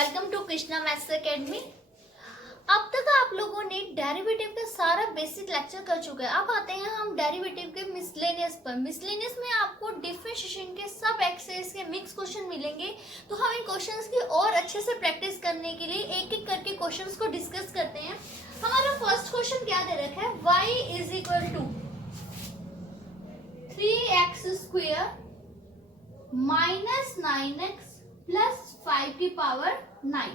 Welcome to Krishna maths academy. अब तक आप लोगों ने डेरिवेटिव का सारा बेसिक लेक्चर कर चुका है। अब आते हैं हम डेरिवेटिव के मिसलेनियस पर। मिसलेनियस में आपको डिफरेंशिएशन के सब एक्सरसाइज के मिक्स क्वेश्चन मिलेंगे। तो हम इन क्वेश्चंस की और अच्छे से प्रैक्टिस करने के लिए एक एक करके क्वेश्चंस को डिस्कस करते हैं। हमारा फर्स्ट क्वेश्चन क्या दे रखा है, y is equal to 3x² minus 9x plus 5 की पावर 9।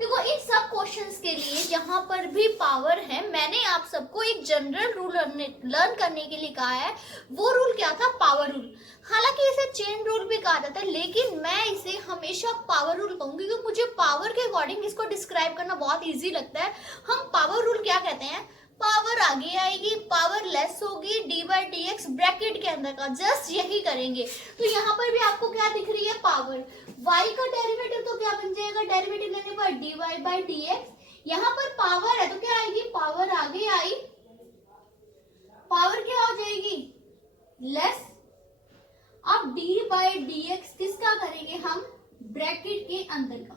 देखो इन सब क्वेश्चंस के लिए जहां पर भी पावर है, मैंने आप सबको एक जनरल रूल लर्न करने के लिए कहा है। वो रूल क्या था, पावर रूल। हालांकि इसे चेन रूल भी कहा जाता है, लेकिन मैं इसे हमेशा पावर रूल कहूंगी क्योंकि मुझे पावर के अकॉर्डिंग इसको डिस्क्राइब करना बहुत ईजी लगता है। हम पावर रूल क्या कहते हैं, पावर आगे आएगी, पावर लेस होगी, D by D x bracket के अंदर का, जस्ट यही करेंगे। तो यहाँ पर भी आपको क्या दिख रही है, पावर। y का डेरिवेटिव तो क्या बन जाएगा, डेरिवेटिव लेने पर dy बाई डी एक्स। यहाँ पर पावर है तो क्या आएगी, पावर आगे आई, पावर क्या हो जाएगी, लेस। अब d बाई डी एक्स किसका करेंगे हम, ब्रैकेट के अंदर का।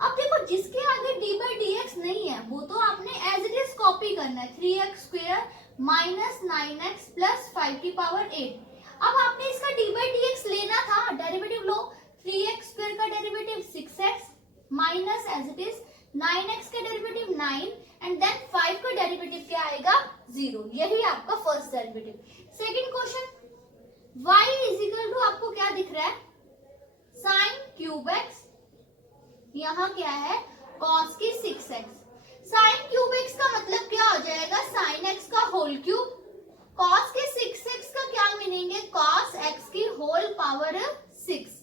अब देखो जिसके आगे d बाई डी एक्स नहीं है वो तो आपने एज इट इज कॉपी करना है, 3x² माइनस 9x प्लस 5 की पावर 8। अब आपने इसका d बाई डी एक्स लेना था, डेरिवेटिव लो। 3x² का derivative 6x minus as it is 9x का डेरिवेटिव 9 एंड देन 5 का डेरिवेटिव क्या आएगा, 0। यही आपका first derivative. Second question, y is equal to आपको क्या दिख रहा है, साइन क्यूब x, यहाँ क्या है cos की 6x। साइन क्यूब x का मतलब क्या हो जाएगा, साइन x का होल क्यूब। cos के 6x का क्या मीनिंग है, cos x की होल पावर 6।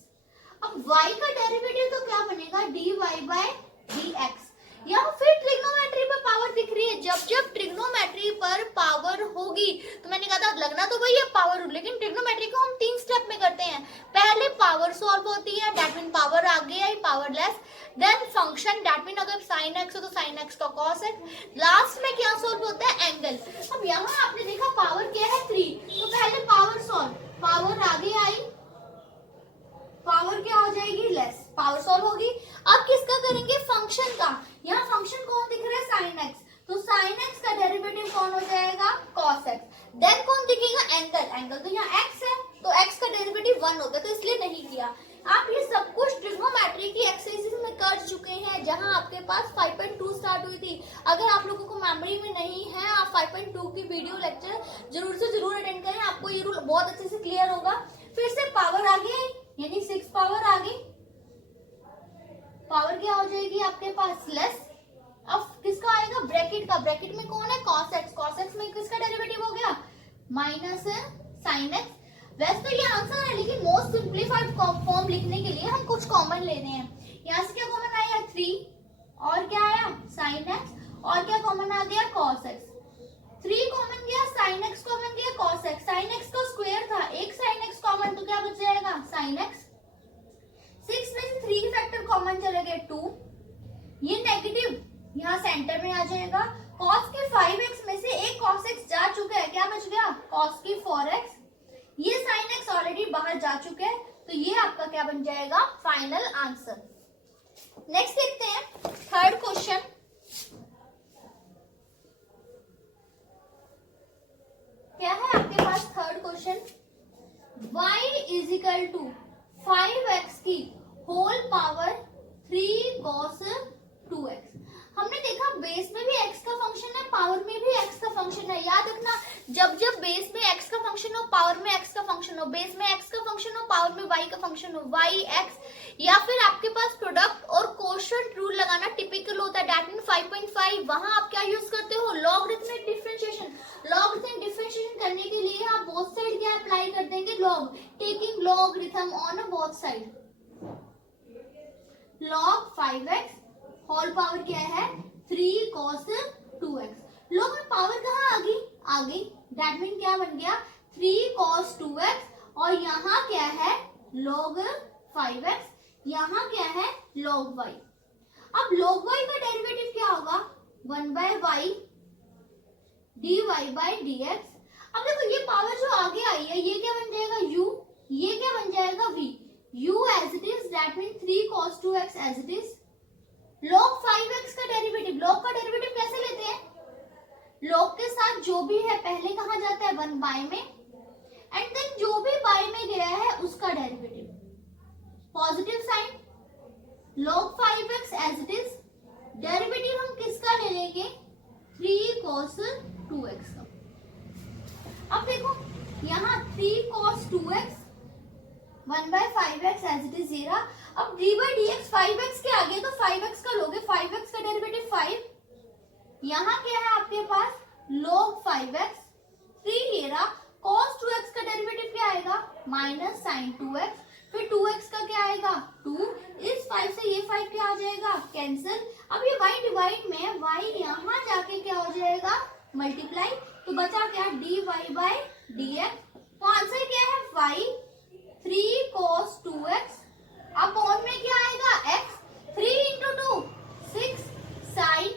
अब y का डेरिवेटिव तो क्या बनेगा, dy बाय dx। यहाँ फिर ट्रिग्नोमेट्री पर पावर दिख रही है। जब जब ट्रिग्नोमेट्री पर पावर होगी तो मैंने कहा था लगना तो वही है पावर रूल, लेकिन ट्रिग्नोमेट्री को हम 3 स्टेप में करते हैं। पहले पावर सॉल्व होती है, दैट मीन पावर आगे आई, power less. Then function, that mean अगर साइन एक्स हो तो साइन एक्स का कॉस एक्स। लास्ट में क्या सॉल्व होता है, एंगल। अब यहाँ आपने देखा पावर क्या है 3, तो पहले पावर सॉल्व, पावर आगे आई, पावर क्या हो जाएगी, लेस, पावर सॉल्व होगी। अब किसका करेंगे, फंक्शन का। यहाँ फंक्शन कौन दिख रहा है, साइन एक्स, तो साइन एक्स का डेरिवेटिव कौन हो जाएगा, कॉस एक्स। देन कौन दिखेगा, एंगल। एंगल तो यहाँ एक्स है तो एक्स का डेरिवेटिव 1 होगा, तो इसलिए नहीं किया। आप ये सब कुछ ट्रिग्नोमेट्री की एक्सरसाइजेस में कर चुके हैं, जहां आपके पास 5.2 स्टार्ट हुई थी। अगर आप लोगों को मेमोरी में नहीं है, आप 5.2 की वीडियो लेक्चर जरूर से जरूर अटेंड करें, आपको ये रूल बहुत अच्छे से क्लियर होगा। फिर से पावर आगे आई, यानी 6 पावर आगे, पावर क्या हो जाएगी आपके पास, लेस। अब किसका आएगा, ब्रैकेट का। ब्रैकेट में कौन है, cos x। cos x में किसका डेरिवेटिव हो गया, माइनस sin x। वैसे तो ये आंसर है, लेकिन मोस्ट सिंप्लीफाइड फॉर्म लिखने के लिए हम कुछ कॉमन लेने हैं। यहाँ से क्या कॉमन आया, 3 और क्या आया, sin x, और क्या कॉमन आ गया, cos x। 3 कॉमन गया, sin x कॉमन गया, cos x। sin x का स्क्वायर था, एक sin x कॉमन, तो क्या बच जाएगा, sin x। 6 में से 3 के फैक्टर कॉमन चले गए 2, ये नेगेटिव यहाँ सेंटर में आ जाएगा। cos के 5x में से एक cos x जा चुका है, क्या बच गया, cos की 4x। ये sin x ऑलरेडी बाहर जा चुके हैं, तो ये आपका क्या बन जाएगा, फाइनल आंसर। नेक्स्ट देखते हैं थर्ड क्वेश्चन। क्या है आपके पास third question, y is equal to 5x की होल पावर 3 cos 2x। हमने देखा बेस में भी x का फंक्शन है, पावर में भी x का फंक्शन है। याद रखना, जब जब बेस में x का फंक्शन हो, पावर में x का फंक्शन हो, बेस में x का फंक्शन हो, पावर में y का फंक्शन हो, y x, या फिर आपके पास प्रोडक्ट और कोशंट रूल लगाना टिपिकल होता है, दैट मीन 5.5। वहां आप क्या यूज करते हो, लॉगरिथमिक डिफरेंशिएशन। लॉगरिथमिक डिफरेंशिएशन करने के लिए आप बोथ साइड क्या अप्लाई कर देंगे, log, taking logarithm on both side. Log 5x whole power क्या है, 3 cos 2x। लॉग में पावर कहाँ आ गई, आ गई, दैट मीन क्या बन गया, 3 cos 2x, और यहाँ क्या है, log 5x, यहाँ क्या है, log y। अब log y का डेरिवेटिव क्या होगा, 1 by y dy by dx। अब देखो ये पावर जो आगे आई है, ये क्या बन जाएगा u, ये क्या बन जाएगा v। u as it is, that mean 3 cos 2x as it is. log 5x का डेरिवेटिव, log का डेरिवेटिव कैसे लेते हैं? log के साथ जो भी है पहले कहाँ जाता है? 1 बाय में, एंड देन जो भी बाय में गया है उसका derivative, positive sign, log 5x as it is, derivative हम किसका ले लेंगे? 3 cos 2x का। अब देखो यहाँ 3 cos 2x 1 by 5x as it is ये रहा। अब d by dx 5x के आगे तो 5x का लोगे, 5x का डेरिवेटिव 5, यहाँ क्या है आपके पास? log 5x 3 ये रहा, cos 2x का डेरिवेटिव क्या आएगा? माइनस sin 2x, फिर 2x का क्या आएगा? 2, इस 5 से ये 5 क्या आ जाएगा? कैंसिल। अब ये y डिवाइड में है, y यहाँ जाके क्या हो जाएगा? मल्टीप्लाई, तो बचा क्या? dy by dx। तो आंसर क्या है? y 3 cos 2x अपॉन में क्या आएगा? x, 3 into 2 6 sin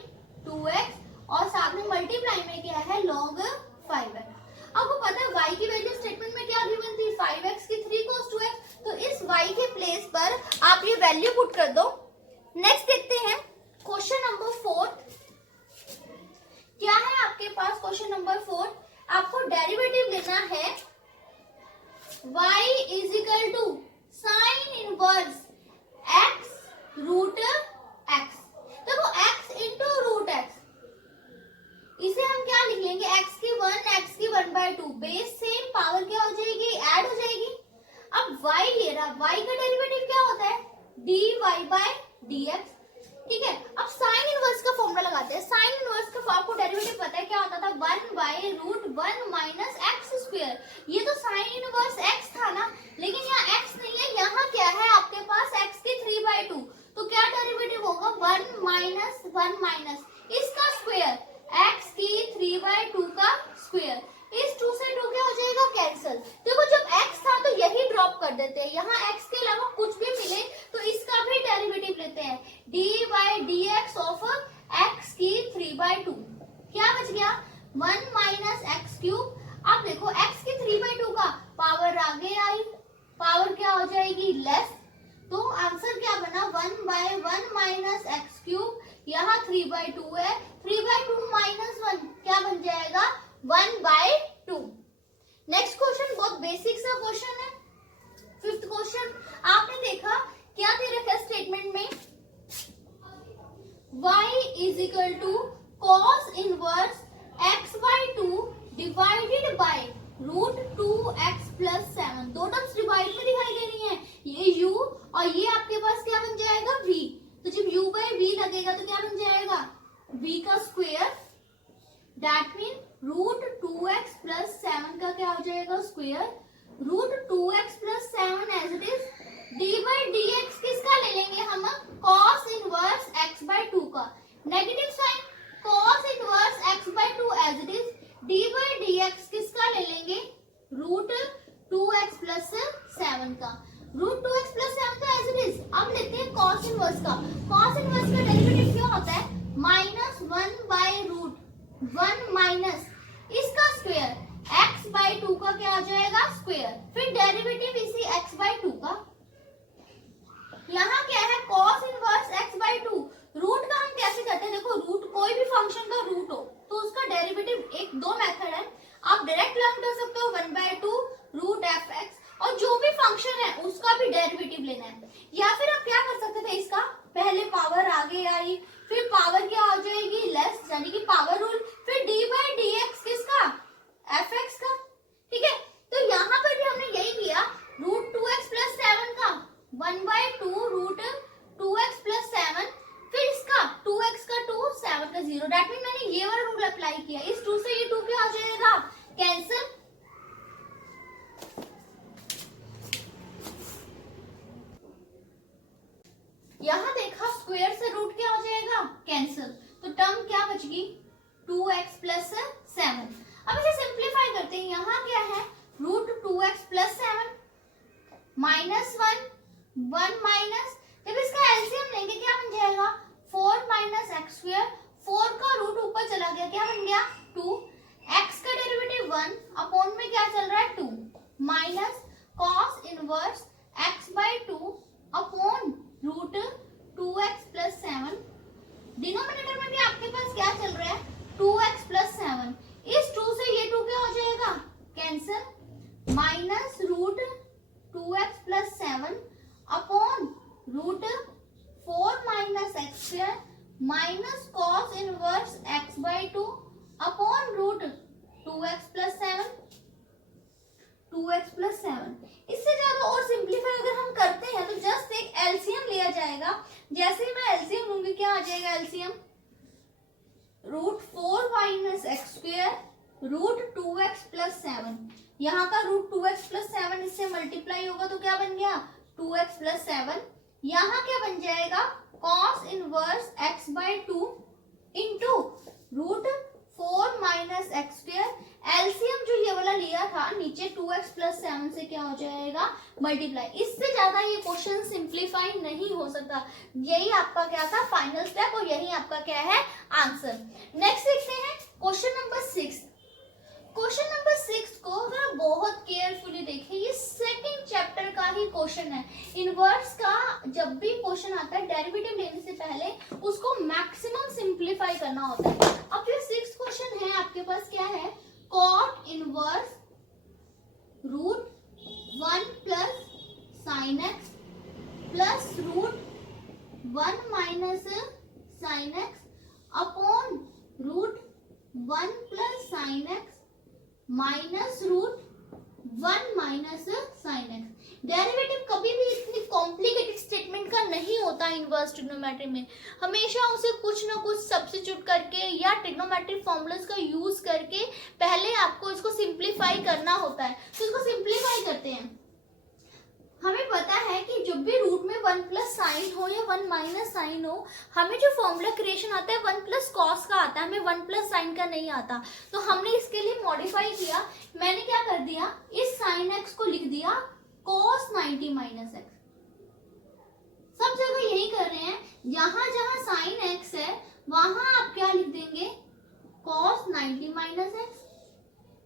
2x और साथ में मल्टीप्लाई में क्या है? log 5x। आपको पता है y की वैल्यू स्टेटमेंट में क्या गिवन थी? 5x की 3 cos 2x, तो इस y के प्लेस पर आप ये वैल्यू पुट कर दो। नेक्स्ट देखते हैं क्वेश्चन नंबर 4। क्या है आपके पास? क्वेश्चन नंबर 4 आपको डेरिवेटिव लेना है y is equal to sine inverse x root x। देखो x इंटू रूट x, इसे हम क्या लिख लेंगे? x की 1 x की 1/2, बेस सेम, पावर क्या हो जाएगी? ऐड हो जाएगी। अब y ले रहा, y का डेरिवेटिव क्या होता है? dy by dx, ठीक है। अब साइन इनवर्स का फॉर्मूला लगाते हैं। साइन इनवर्स का आपको डेरिवेटिव पता है क्या होता था? 1 by root 1 minus x square. ये तो साइन इनवर्स x था ना, लेकिन यहाँ x नहीं है, यहाँ क्या है आपके पास? x की 3/2, तो क्या डेरिवेटिव होगा? 1 माइनस 1 माइनस इसका स्क्वायर, x की 3/2 का स्क्वायर, इस 2 से 2 क्या हो जाएगा? कैंसिल। देखो जब x था तो यही ड्रॉप कर देते हैं, यहाँ x के अलावा कुछ भी मिले तो इसका भी डेरिवेटिव लेते हैं, dy dx ऑफ x की 3/2। क्या बच गया? 1 माइनस एक्स क्यूब। अब देखो x की 3/2 का पावर आगे आई, पावर क्या हो जाएगी? लेस, तो आंसर क्या बना? 1 बाय 1 माइनस एक्स क्यूब, यहाँ 3/2 है, 3/2 माइनस 1 क्या बन जाएगा? 1/2। नेक्स्ट क्वेश्चन बहुत बेसिक सा क्वेश्चन है। 5th क्वेश्चन आपने देखा क्या दे रखा है स्टेटमेंट में? y is equal to cos inverse x/2 divided by root 2x plus 7। दो टर्म्स डिवाइड में दिखाई दे रही हैं, ये u और ये आपके पास क्या बन जाएगा? v। तो जब u बाय v लगेगा तो क्या बन जाएगा? v का square, that mean root 2x plus 7 का क्या हो जाएगा? Square, root 2x plus 7 as it is, dy dx किसका ले लेंगे हम? cos इनवर्स x/2 का, negative sign, cos inverse x/2 as it is, dy dx किसका ले लेंगे? रूट 2x प्लस 7 का, रूट 2x प्लस 7 तो एज इट इज। अब लेते हैं cos इनवर्स का। cos इनवर्स का डेरिवेटिव क्या होता है? माइनस 1 बाय रूट 1 माइनस इसका स्क्वायर, x/2 का क्या आ जाएगा? स्क्वायर, फिर डेरिवेटिव इसी x/2 का। यहाँ क्या है? cos inverse x/2। रूट का हम कैसे करते हैं? देखो रूट, कोई भी फंक्शन का रूट हो तो उसका डेरिवेटिव एक दो मेथड है, आप डायरेक्ट लर्न कर सकते हो 1/2 रूट fx, और जो भी फंक्शन है उसका भी डेरिवेटिव लेना है। या फिर आप क्या कर सकते थे? इसका पहले पावर आगे आई, फिर पावर क्या हो जाएगी? लेस, यानी कि पावर रूल, फिर dy dx किसका? fx का, ठीक है। तो यहाँ पर भी हमने यही किया, रूट 2x प्लस 7 का 1/2 रूट 2x प्लस 7, फिर इसका 2x का 2, 7 का 0, दैट मीन मैंने ये वाला रूल अप्लाई किया, इस 2 से ये 2 क्या आ जाएगा? कैंसिल। यहाँ देखा स्क्वायर से रूट क्या हो जाएगा? कैंसिल, तो टर्म क्या बच गई? 2x plus 7। अब इसे सिंप्लीफाई करते हैं। यहाँ क्या है? Root 2x plus 7 minus 1 minus, जब इसका एलसीएम लेंगे क्या बन जाएगा? 4 माइनस एक्स स्क्वायर, 4 का रूट ऊपर चला गया, क्या बन गया? 2, x का डेरिवेटिव 1 अपॉन में क्या चल रहा है? 2 minus cos inverse x by two upon root 2x plus 7। Denominator में भी आपके पास क्या चल रहा है, 2x प्लस 7। इस 2 से ये 2 क्या हो जाएगा, cancel. Minus root 2x plus 7 upon root 4 minus x square minus cos inverse x by 2 upon root 2x plus 7। 2x plus 7 इससे ज्यादा और सिंप्लीफाई अगर हम करते हैं तो जस्ट एक एलसीएम लिया जाएगा। जैसे ही मैं एलसीएम लूंगी क्या आ जाएगा, LCM root 4 minus x square root 2x plus 7। यहाँ का रूट 2x प्लस 7 इससे मल्टीप्लाई होगा तो क्या बन गया, 2x प्लस 7। यहाँ क्या बन जाएगा, cos inverse x by 2 into root 4 minus x square. LCM जो ये वाला लिया था नीचे 2x प्लस 7 से क्या हो जाएगा, मल्टीप्लाई। इससे ज्यादा ये क्वेश्चन सिंप्लीफाई नहीं हो सकता। यही आपका क्या था, फाइनल स्टेप, और यही आपका क्या है, आंसर। नेक्स्ट देखते हैं क्वेश्चन नंबर 6। क्वेश्चन नंबर 6 को अगर बहुत केयरफुली देखें, ये सेकंड चैप्टर का ही क्वेश्चन है। इनवर्स का जब भी क्वेश्चन आता है डेरिवेटिव लेने से पहले उसको मैक्सिमम सिंप्लीफाई करना होता है। अब जो 6th क्वेश्चन है आपके पास क्या है, cot inverse root 1 plus sine x plus root 1 minus sine x upon root 1 plus sine x minus root 1 minus sine x. Derivative कभी भी इतनी कॉम्प्लिकेटेड स्टेटमेंट का नहीं होता इनवर्स ट्रिग्नोमेट्री में। हमेशा उसे कुछ ना कुछ सब्स्टिट्यूट करके या ट्रिग्नोमेट्रिक फॉर्मूलाज का यूज करके पहले आपको इसको सिंप्लीफाई करना होता है। तो इसको सिंप्लीफाई करते हैं। हमें पता है कि जब भी रूट में 1 प्लस साइन हो या 1 माइनस साइन हो, हमें जो फॉर्मूला क्रिएशन आता है 1 प्लस कॉस का आता है, हमें 1 प्लस साइन का नहीं आता। तो हमने इसके लिए मॉडिफाई किया। मैंने क्या कर दिया, इस साइन एक्स को लिख दिया कॉस 90 माइनस एक्स। सब जगह यही कर रहे हैं, जहां जहां साइन एक्स है वहां आप क्या लिख देंगे, कॉस 90 माइनस एक्स।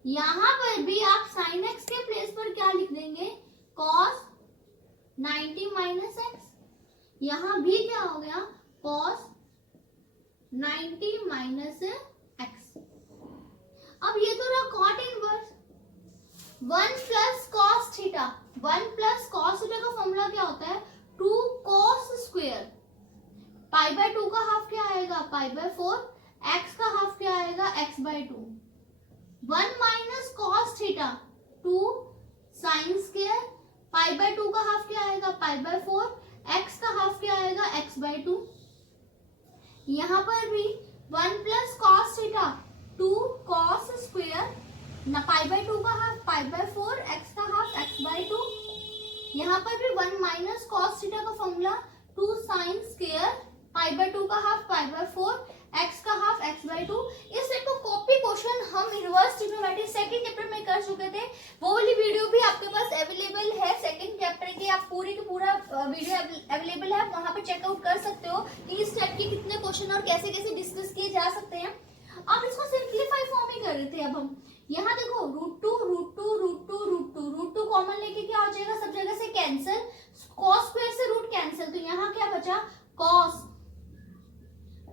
यहां पर भी आप साइन एक्स के प्लेस पर क्या लिख देंगे, कॉस 90 माइनस एक्स। यहां भी क्या हो गया, कॉस 90 माइनस एक्स। अब ये तो रहा cot inverse 1 plus cos theta. 1 plus cos theta का फॉर्मूला क्या होता है, 2 कॉस स्क्वायर। पाई बाय 2 का हाफ क्या आएगा, पाई बाय 4। एक्स का हाफ क्या आएगा, x by 2। 1 minus cos theta 2 sine square. Pi by 2 का हाफ क्या आएगा, पाई बाय 4। एक्स का हाफ क्या आएगा, एक्स बाय 2। यहाँ पर भी 1 plus cos theta 2 cos square ना, पाई बाय 2 का हाफ पाई बाय 4, एक्स का हाफ एक्स बाय 2। यहाँ पर भी 1 माइनस कॉस थीटा का formula 2 sine square, pi by 2 का हाफ पाई बाय 4, एक्स का हाफ एक्स बाय 2। इस टाइप का कॉपी क्वेश्चन हम इनवर्स ट्रिग्नोमेट्री सेकंड चैप्टर में कर चुके थे। वो वाली वीडियो भी आपके पास अवेलेबल है सेकंड चैप्टर की, आप पूरी की पूरा वीडियो अवेलेबल है, वहां पे चेकआउट कर सकते हो कि इस टाइप के कितने क्वेश्चन और कैसे कैसे डिस्कस किए जा सकते हैं। अब इसको सिंप्लीफाई फॉर्म में कर रहे थे। अब हम यहाँ देखो रूट टू कॉमन लेके क्या हो जाएगा, सब जगह से कैंसिल, कॉस स्क्वायर से रूट कैंसिल, तो यहाँ क्या बचा, cos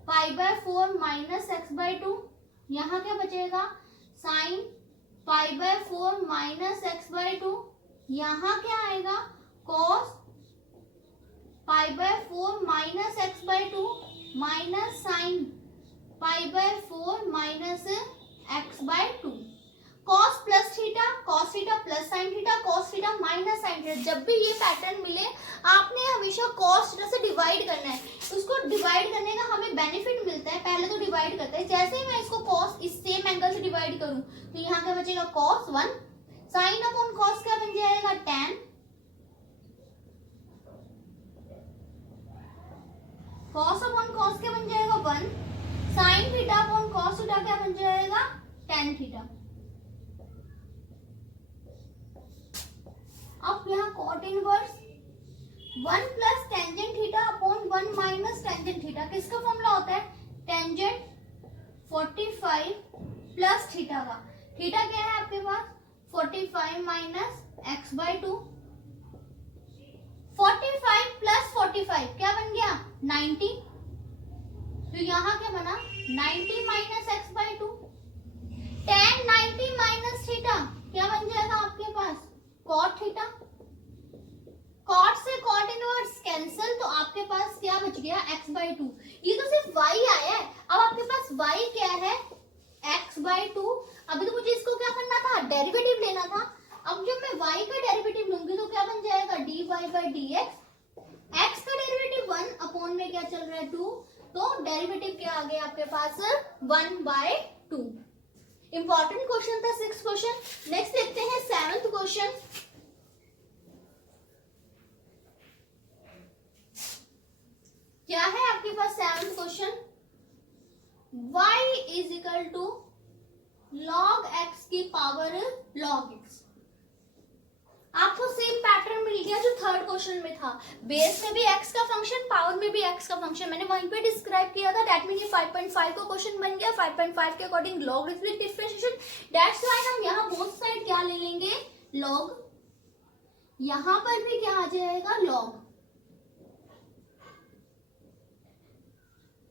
pi by 4 minus x by 2। यहाँ क्या बचेगा, sine pi by 4 minus x by 2। यहाँ क्या आएगा, cos pi by 4 minus x by 2 minus sine pi by 4 minus x by 2। Cos plus theta, cos theta plus sine theta, cos theta minus sine theta. जब भी ये pattern मिले आपने हमेशा cos theta से डिवाइड करना है। उसको डिवाइड करने का हमें बेनिफिट मिलता है, पहले तो डिवाइड करते हैं। जैसे ही मैं इसको कॉस इस सेम एंगल से डिवाइड करूं तो यहाँ क्या बचेगा, कॉस 1। साइन अपॉन कॉस क्या बन जाएगा, tan। कॉस अपॉन कॉस क्या बन जाएगा, 1। Sine theta upon cos theta क्या बन जाएगा, tan थीटा। अब यहाँ cot inverse 1 plus tangent theta upon 1 minus tangent theta. किसका फॉर्मूला होता है, टेंजेंट 45 प्लस थीटा का। थीटा क्या है आपके पास, 45 माइनस एक्स बाय 2। 45 प्लस 45 क्या बन गया 90, तो यहाँ क्या बना 90 minus x by 2। tan 90 minus theta क्या बन जाएगा आपके पास cot थीटा। cot से cot इनवर्स कैंसिल, तो आपके पास क्या बच गया x बाई 2। ये तो सिर्फ y आया है, अब आपके पास y क्या है x बाई 2। अभी तो मुझे इसको क्या करना था डेरिवेटिव लेना था। अब जब मैं y का डेरिवेटिव लूंगी तो क्या बन जाएगा dy बाई dx। x का डेरिवेटिव 1 अपॉन में क्या चल रहा है 2, तो डेरिवेटिव क्या आ गया आपके पास 1 बाय 2। इंपॉर्टेंट क्वेश्चन था 6th क्वेश्चन। नेक्स्ट देखते हैं 7th क्वेश्चन। क्या है आपके पास 7th question, y is equal to log x की पावर log x। आपको सेम पैटर्न मिल गया जो 3rd क्वेश्चन में था। बेस में भी x का फंक्शन, पावर में भी x का फंक्शन मैंने वहीं पे डिस्क्राइब किया था। दैट मीन ये 5.5 का क्वेश्चन बन गया। 5.5 के according logarithmic differentiation, that's why हम यहाँ बोथ साइड क्या ले लेंगे log, यहाँ पर भी क्या आ जाएगा log।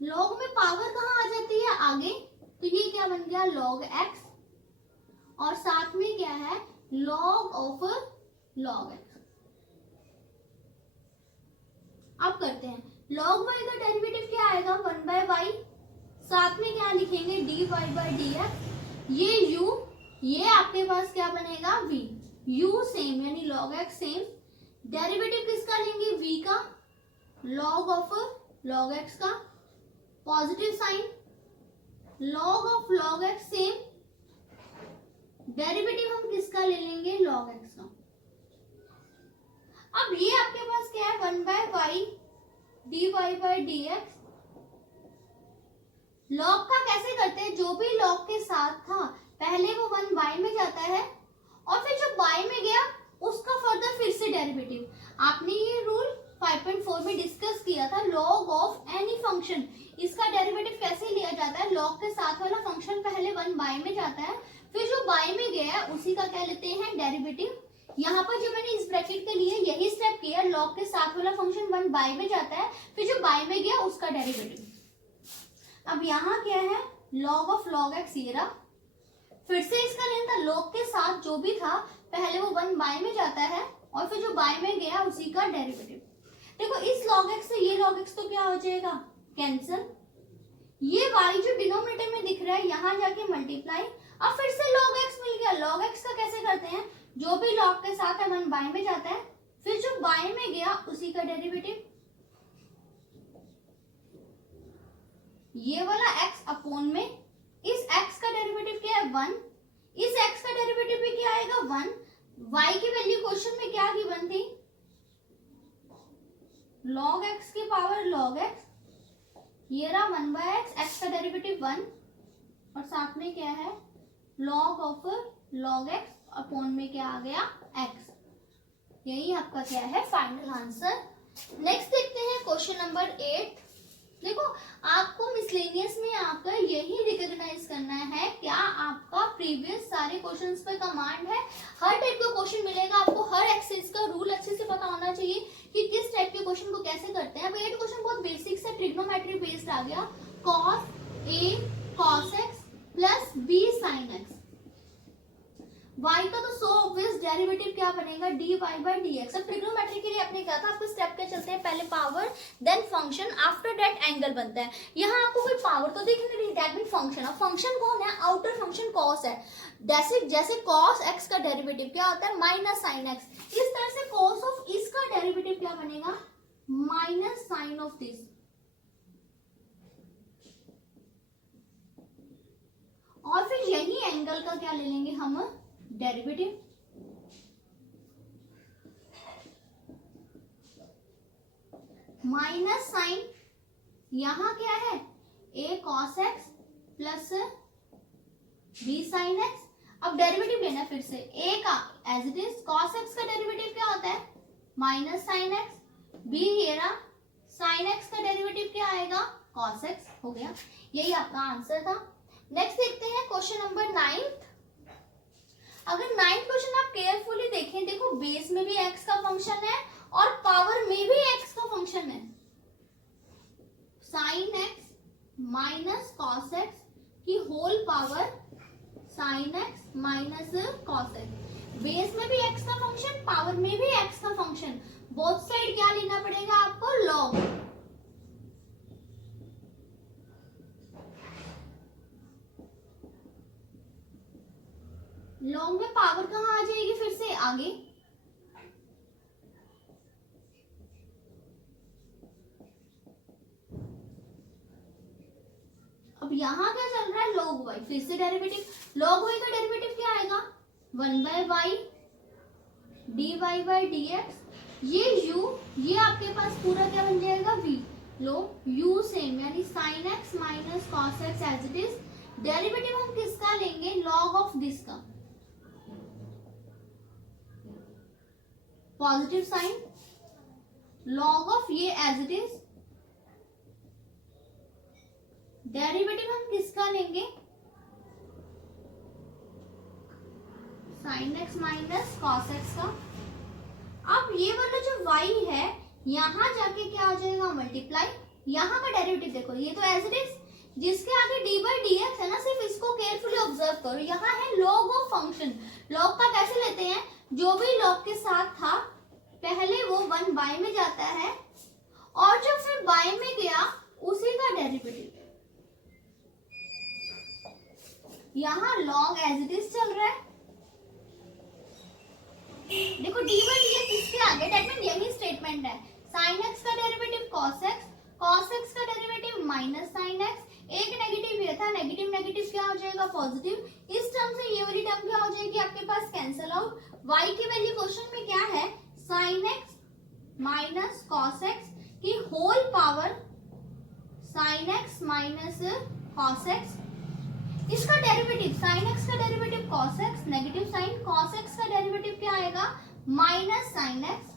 log में पावर कहाँ आ जाती है आगे, तो ये क्या बन गया log x और साथ में क्या है log ऑफ log x। अब करते हैं log y का डेरिवेटिव क्या आएगा 1 बाय वाई, साथ में क्या लिखेंगे dy बाई dx। ये u, ये आपके पास क्या बनेगा v, u सेम यानी log x सेम। डेरिवेटिव किसका लेंगे v का, log ऑफ log x का, positive sign, log of log x same. Derivative हम किसका ले लेंगे log x का। अब ये आपके पास क्या है 1 by y dy by dx। log का कैसे करते हैं, जो भी log के साथ था पहले वो 1 बाय में जाता है और फिर जो बाय में गया उसका फर्दर फिर से डेरिवेटिव। आपने ये रूल 5.4 में डिस्कस किया था। log ऑफ एनी फंक्शन, इसका डेरिवेटिव कैसे लिया जाता है, log के साथ वाला फंक्शन पहले 1 बाय में जाता है, फिर जो बाय में गया है उसी का क्या लेते हैं डेरिवेटिव। यहाँ पर जो मैंने इस ब्रैकेट के लिए यही स्टेप किया, log के साथ वाला फंक्शन 1 बाय में जाता है, फिर जो बाय में गया उसका डेरिवेटिव। अब यहाँ क्या है log ऑफ log x ये रहा, फिर से इसका लेना था log के साथ जो भी था पहले वो 1 बाय में जाता है और फिर जो बाय में गया उसी का डेरिवेटिव। देखो इस log x से ये log x तो क्या हो जाएगा कैंसिल, ये y जो डिनोमिनेटर में दिख रहा है यहाँ जाके मल्टीप्लाई। अब फिर से log x मिल गया। log x का कैसे करते हैं, जो भी log के साथ है 1 बाय में जाता है, फिर जो बाय में गया उसी का डेरिवेटिव। ये वाला x अपॉन में इस x का डेरिवेटिव क्या है 1, इस x का डेरिवेटिव भी क्या आएगा 1। y की वैल्यू क्वेश्चन में क्या गिवन थी log x की पावर log x, ये रहा 1 बाय x का डेरिवेटिव 1 और साथ में क्या है log of log x upon में क्या आ गया x। यही आपका क्या है फाइनल आंसर। नेक्स्ट देखते हैं क्वेश्चन नंबर 8। देखो आपको मिसलेनियस में आकर यही रिकॉग्नाइज करना है क्या आपका प्रीवियस सारे क्वेश्चंस पे कमांड है। हर टाइप का क्वेश्चन मिलेगा आपको, हर एक्सेस का रूल अच्छे से पता होना चाहिए कि किस टाइप के क्वेश्चन को कैसे करते हैं। ये क्वेश्चन बहुत बेसिक से ट्रिग्नोमेट्री बेस्ड आ गया, cos a cos x plus b sin x। y का तो सो ऑब्वियस डेरिवेटिव क्या बनेगा dy बाई dx। अब ट्रिग्नोमेट्री के लिए आपने क्या था, आपको स्टेप क्या चलते हैं, पहले power then function after that angle बनता है। यहाँ आपको कोई पावर तो दिख नहीं रही, दैट मीन फंक्शन। अब फंक्शन कौन है, आउटर फंक्शन cos है। जैसे cos x का डेरिवेटिव क्या होता है माइनस साइन x, इस तरह से cos ऑफ इसका डेरिवेटिव क्या बनेगा माइनस साइन ऑफ दिस। और फिर यही एंगल का क्या ले लेंगे हम डेरिवेटिव। माइनस साइन यहां क्या है a cos x plus b sin x। अब डेरिवेटिव लेना फिर से a का as it is, cos x का डेरिवेटिव क्या होता है माइनस साइन x, b ये रहा sin x का डेरिवेटिव क्या आएगा cos x। हो गया, यही आपका आंसर था। नेक्स्ट देखते हैं क्वेश्चन नंबर 9। अगर 9th क्वेश्चन आप केयरफुली देखें, देखो बेस में भी x का फंक्शन है और power sine x minus cos x. Base में भी एक्स का फंक्शन, पावर में भी एक्स का फंक्शन, बोथ साइड क्या लेना पड़ेगा आपको, लॉग। लॉग में पावर कहाँ आ जाएगी, फिर से आगे, अब यहाँ क्या चल रहा है, log y, फिर से डेरिवेटिव, log y का डेरिवेटिव क्या आएगा, 1/y dy by dx, ये u, ये आपके पास पूरा क्या बन जाएगा, v। लो u सेम, यानी sin x minus cos x as it is. Derivative हम किसका लेंगे, log ऑफ दिस का, पॉजिटिव साइन, log ऑफ ये एज इट इज। डेरिवेटिव हम किसका लेंगे, sin x minus cos x का। अब ये वाला जो y है, यहाँ जाके क्या हो जाएगा, मल्टीप्लाई, यहाँ का डेरिवेटिव देखो, ये तो एज इट इज, जिसके आगे डी बाई डी एक्स है ना, सिर्फ इसको केयरफुली ऑब्जर्व करो। यहाँ है log ऑफ फंक्शन, log का कैसे लेते हैं, जो भी log के साथ था पहले वो 1 बाय में जाता है, और जो फिर बाय में गया उसी का डेरिवेटिव। यहाँ log एज इट इज चल रहा है, देखो डी बाई डी एक्स इसके आगे, दैट मीन यही स्टेटमेंट है, साइन एक्स का derivative cos x, cos x का डेरिवेटिव माइनस साइन एक्स, एक नेगेटिव ये था, नेगेटिव नेगेटिव क्या हो जाएगा, पॉजिटिव। इस टर्म से ये वाली टर्म क्या हो जाएगी आपके पास, कैंसिल आउट। y की वैल्यू क्वेश्चन में क्या है, sine x minus cos x की whole power sine x minus cos x, इसका डेरिवेटिव साइन एक्स का derivative cos x, negative sine, cos x का डेरिवेटिव क्या आएगा, माइनस साइन एक्स।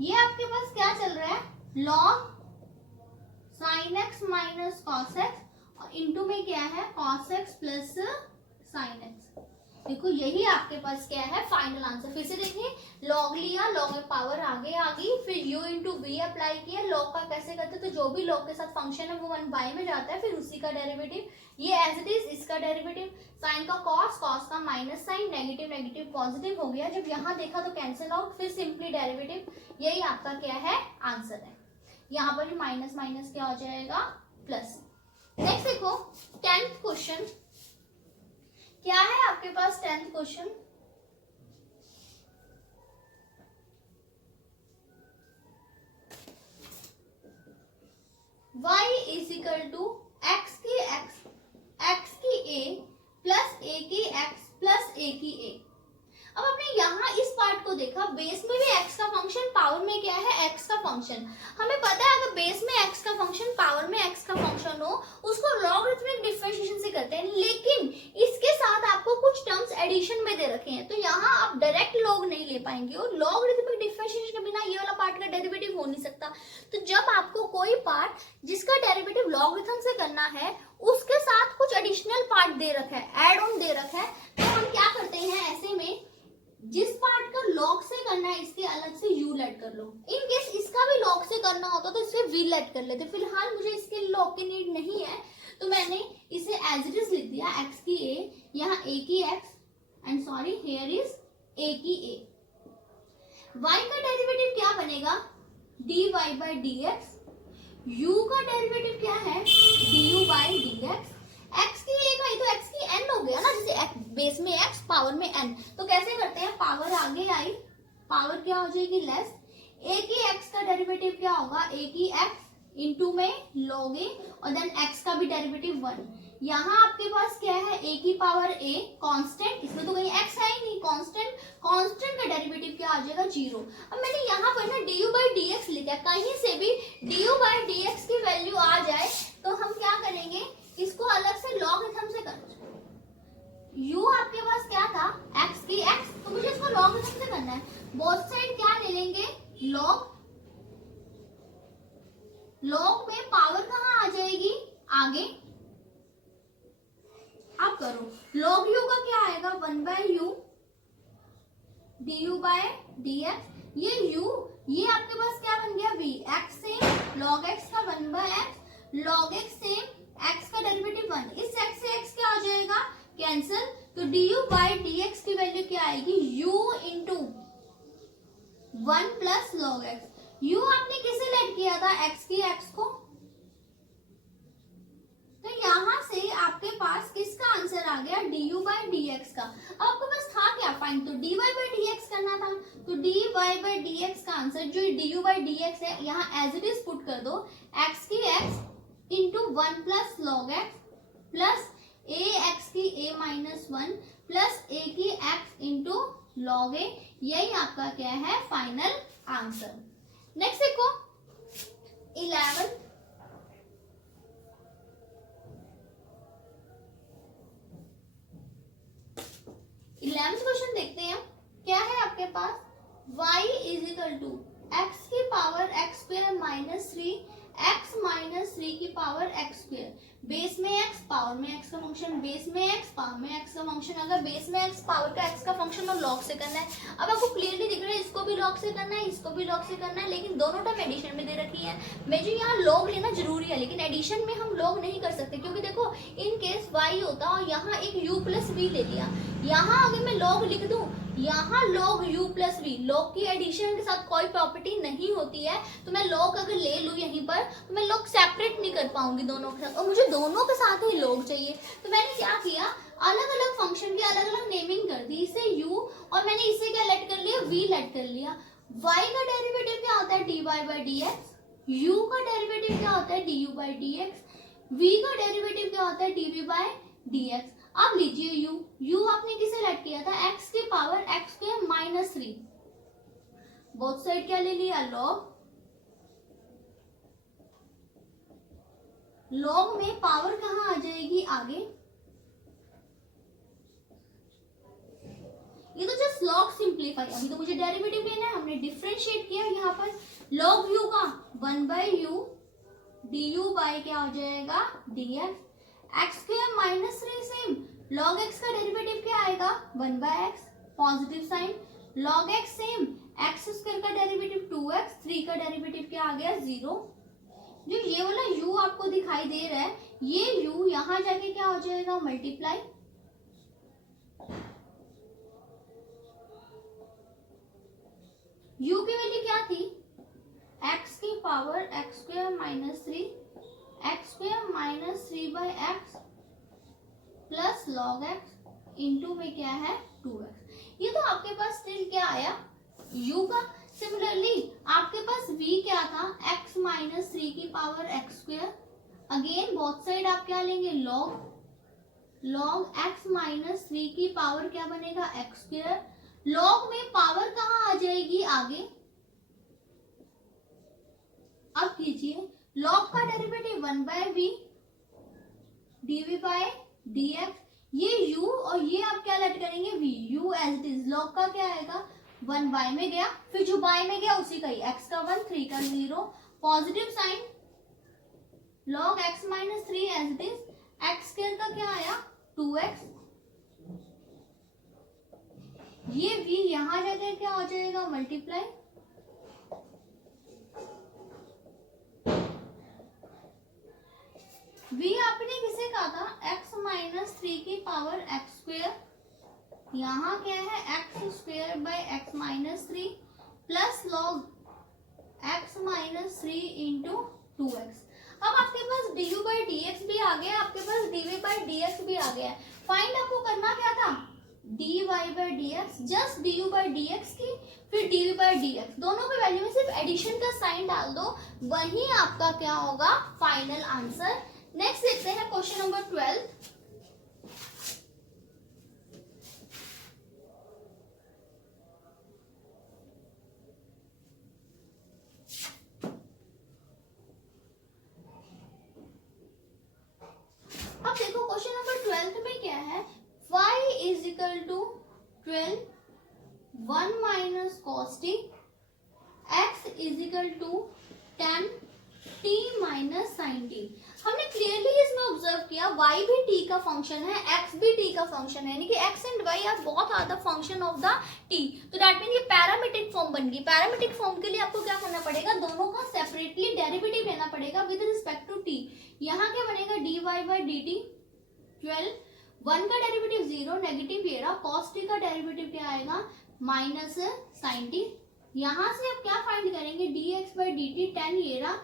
ये आपके पास क्या चल रहा है, log sign x minus cos x, और इनटू में क्या है, cos x plus sine x. देखो यही आपके पास क्या है, फाइनल आंसर। फिर से देखिए, लॉग लिया, लॉग में पावर आगे आ गई, फिर u इंटू वी अप्लाई किया। लॉग का कैसे करते, तो जो भी लॉग के साथ फंक्शन है वो 1 बाय में जाता है, फिर उसी का डेरिवेटिव, ये एज इट इज, इसका डेरिवेटिव, साइन का कॉस, कॉस का minus sine, negative negative positive हो गया, जब यहाँ देखा तो कैंसिल आउट, फिर सिंपली डेरिवेटिव। यही आपका क्या है, आंसर है। यहाँ पर भी माइनस माइनस क्या हो जाएगा, प्लस। नेक्स्ट देखो 10th क्वेश्चन क्या है आपके पास, 10th question, y is equal to x की x, x की a प्लस a की x प्लस a की a। अब आपने यहाँ इस पार्ट को देखा, बेस में भी x का फंक्शन, पावर में क्या है, x का फंक्शन। हमें पता है अगर बेस में x का फंक्शन, पावर में x का फंक्शन हो, उसको लॉगरिथमिक डिफरेंशिएशन से करते हैं, लेकिन इसके साथ आपको कुछ टर्म्स एडिशन में दे रखे हैं, तो यहाँ आप डायरेक्ट लॉग नहीं ले पाएंगे, और लॉगरिथमिक डिफरेंशिएशन के बिना ये वाला पार्ट का डेरिवेटिव हो नहीं सकता। तो जब आपको कोई पार्ट जिसका डेरिवेटिव लॉगरिथम से करना है, उसके साथ कुछ एडिशनल पार्ट दे रखा है, एड ऑन दे रखा है, तो हम क्या करते हैं, ऐसे में जिस पार्ट का लॉग से करना है इसके अलग से u लेट कर लो। इन केस इसका भी लॉग से करना होता तो इसे v लेट कर लेते। फिलहाल मुझे इसके लॉग की नीड नहीं है, तो मैंने इसे एज इट इज लिख दिया, x की a, यहाँ a की x, and sorry here is a की a। y का डेरिवेटिव क्या बनेगा, dy by dx, u का डेरिवेटिव क्या है, du by dx, x की a का, ये तो x की n हो गया ना, जैसे बेस में x, पावर में n, तो कैसे करते हैं, पावर आगे आई, पावर क्या हो जाएगी, लेस, a की x का डेरिवेटिव क्या होगा, a की x इंटू में log a, और देन x का भी डेरिवेटिव 1। यहाँ आपके पास क्या है, a की पावर a कांस्टेंट, इसमें तो कहीं x है ही नहीं, कांस्टेंट, कांस्टेंट का डेरिवेटिव क्या आ जाएगा, 0। अब मैंने यहाँ पर ना du by dx लिखा, कहीं से भी du by dx की वैल्यू आ जाए तो हम क्या करेंगे, इसको अलग से लॉगरिथम से कर, u आपके पास क्या था, x की x, तो मुझे इसको लॉगरिथम से करना है, बोथ साइड क्या ले लेंगे, log, log में पावर कहाँ आ जाएगी, आगे, आप करो, log u का क्या आएगा, 1/u du by dx, ये u, ये आपके पास क्या बन गया, v, x same, log x का 1/x, log x same, x का डेरिवेटिव 1, इस x से x क्या हो जाएगा, कैंसिल, तो du बाई डी एक्स की वैल्यू क्या आएगी, u into 1 plus log x. u आपने किसे लेट किया था, x की x को, तो यहां से आपके पास किसका आंसर आ गया, du बाई डी एक्स का। अब आपके पास था क्या फाइंड, तो dy बाई डी एक्स करना था, तो dy बाई डी एक्स का आंसर जो du बाई डी एक्स है यहाँ एज इट इज पुट कर दो, x की x into 1 plus log x plus a x की a माइनस 1 प्लस a की x इंटू लॉग a, यही आपका क्या है फाइनल आंसर। नेक्स्ट देखो 11 क्वेश्चन देखते हैं, क्या है आपके पास, y is equal to x की power x square minus 3 x minus 3 की पावर एक्स स्क्वायर, बेस में x पावर में x का फंक्शन, बेस में x पावर में x का फंक्शन। अगर बेस में x पावर का x का फंक्शन और लॉग से करना है, अब आपको क्लियरली दिख रहा है इसको भी लॉग से करना है, इसको भी लॉग से करना है, लेकिन दोनों टर्म एडिशन में दे रखी है। मुझे यहाँ लॉग लेना जरूरी है, लेकिन एडिशन में हम लॉग नहीं कर सकते, क्योंकि देखो इन केस y होता और यहाँ एक u प्लस v ले लिया, यहाँ अगर मैं लॉग लिख दूं, यहाँ log u plus v, log की एडिशन के साथ कोई प्रॉपर्टी नहीं होती है, तो मैं log अगर ले लूं यहीं पर तो मैं log सेपरेट नहीं कर पाऊंगी दोनों के साथ, और मुझे दोनों के साथ ही log चाहिए। तो मैंने क्या किया, अलग अलग फंक्शन की अलग अलग नेमिंग कर दी, इसे u और मैंने इसे क्या लेट कर लिया, v लेट कर लिया। y का डेरिवेटिव क्या होता है, dy by D x, u का डेरिवेटिव क्या होता है, du by D x, v का डेरिवेटिव क्या होता है, dv बाई डी एक्स। अब लीजिए u आपने किसे लेट किया था, x की power x square minus 3, both side क्या ले लिया, log में पावर कहाँ आ जाएगी आगे, ये तो जस्ट log सिंप्लीफाई, अभी तो मुझे डेरिवेटिव लेना है, हमने डिफरेंशिएट किया यहाँ पर, log u का 1 बाई u du बाई क्या हो जाएगा dx, x square minus 3 same, log x का डेरिवेटिव क्या आएगा 1 by x, positive sign, log x same, x square का डेरिवेटिव 2x, 3 का डेरिवेटिव क्या आ गया 0। जो ये वाला u आपको दिखाई दे रहा है, ये u यहाँ जाके क्या हो जाएगा मल्टीप्लाई, u की वैल्यू क्या थी, x की power x square minus 3 x square minus 3 by x plus log x into में क्या है 2x। ये तो आपके पास स्टिल क्या आया u का। सिमिलरली आपके पास v क्या था, x माइनस 3 की power x square, again both side आप क्या लेंगे log x माइनस 3 की पावर क्या बनेगा एक्स स्क्वायर, log में पावर कहाँ आ जाएगी आगे, अब कीजिए log का derivative 1 by v dv by dx, ये u और ये आप क्या लेट करेंगे v, u as it is, log का क्या आएगा 1 बाय में गया, फिर जो बाय में गया उसी का ही, x का 1 3 का 0, positive sign, log x minus 3 as it is, x square का क्या आया 2x, ये v यहां जाके क्या हो जाएगा मल्टीप्लाई, v आपने किसे कहा था, x माइनस 3 की पावर एक्स स्क्वायर, यहाँ क्या है x square by x minus 3 plus log x minus 3 into 2x। अब आपके पास du बाई डी एक्स भी आ गया, आपके पास dv बाई डी एक्स भी आ गया। फाइंड आपको करना क्या था, dy by D x, just du by D x की, फिर dv बाई डी एक्स, दोनों के वैल्यू में सिर्फ एडिशन का साइन डाल दो, वही आपका क्या होगा फाइनल आंसर। नेक्स्ट देखते हैं क्वेश्चन नंबर 12। अब देखो क्वेश्चन नंबर 12 में क्या है, y is equal to 12 1 minus cos t, x is equal to 10 t minus sine t. हमने क्लियरली इसमें ऑब्जर्व किया y भी t का फंक्शन है, x भी t का फंक्शन है, यानी कि x and y are both are the function of the t, तो दैट मीन ये पैरामीट्रिक फॉर्म बन गई। पैरामीट्रिक फॉर्म के लिए आपको क्या करना पड़ेगा, दोनों का सेपरेटली डेरिवेटिव लेना पड़ेगा विद रिस्पेक्ट टू t। यहाँ क्या बनेगा dy बाई dt 12 1 का डेरिवेटिव 0, नेगेटिव ये रहा, cos t का डेरिवेटिव क्या आएगा, माइनस sin t। यहाँ से अब क्या फाइंड करेंगे, dx by dt, tan ये रहा,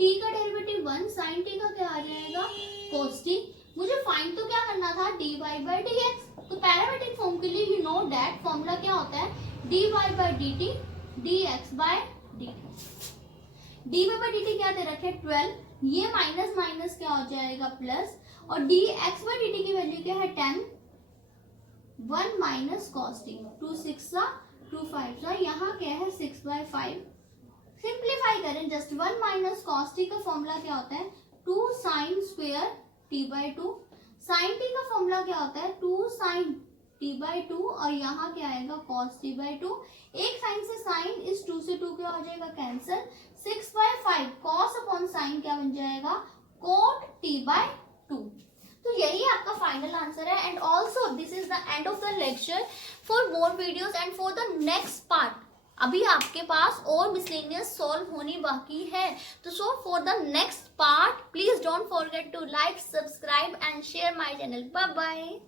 t का डेरिवेटिव 1, sin t का क्या आ जाएगा, cos t। मुझे फाइंड तो क्या करना था, dy by dx। तो पैरामेट्रिक फॉर्म के लिए यू नो दैट फॉर्मूला क्या होता है, dy by dt dx by dt। dy by dt क्या दे रखे 12, ये माइनस माइनस क्या हो जाएगा प्लस, और dx by dt की वैल्यू क्या है 10, 1 माइनस cos t, 2 6 2 5 यहाँ क्या है 6/5। सिंप्लीफाई करें, जस्ट 1 माइनस cos t का फॉर्मूला क्या होता है 2 sin square t/2। sin t का फॉर्मूला क्या होता है 2 sin t/2, और यहाँ क्या आएगा cos t/2। एक साइन से साइन, इस 2 से 2 क्या हो जाएगा कैंसिल, 6/5 cos अपॉन साइन क्या बन जाएगा cot t/2। तो यही आपका फाइनल आंसर है। And also this is the end of the lecture. For more videos and for the next part अभी आपके पास और मिसलेनियस सॉल्व होनी बाकी है। तो so for the next part please don't forget to like, subscribe and share my channel. Bye bye.